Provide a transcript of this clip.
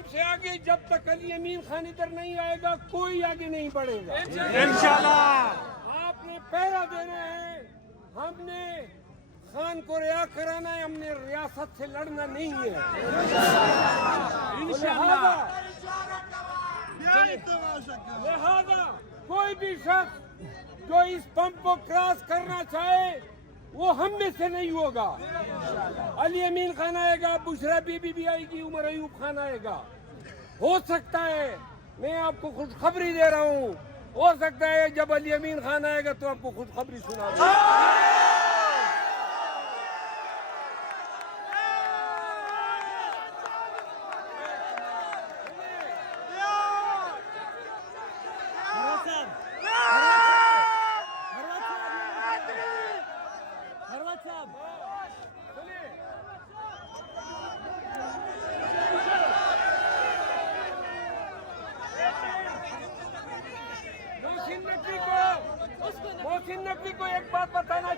आवाम से आगे जब तक अली अमीन खान इधर नहीं आएगा कोई आगे नहीं बढ़ेगा। इंशाल्लाह आपने पहरा देना है, हमने खान को रिहा कराना है, हमने रियासत से लड़ना नहीं है। लिहाजा कोई भी शख्स जो इस पंप को क्रॉस करना चाहे वो हम में से नहीं होगा। अली अमीन खान आएगा, बुशरा बीबी भी आएगी, उमर अयूब खान आएगा। हो सकता है, मैं आपको खुशखबरी दे रहा हूँ, हो सकता है जब अली अमीन खान आएगा तो आपको खुशखबरी सुना दूँ। मोहसिन नकवी को एक बात बताना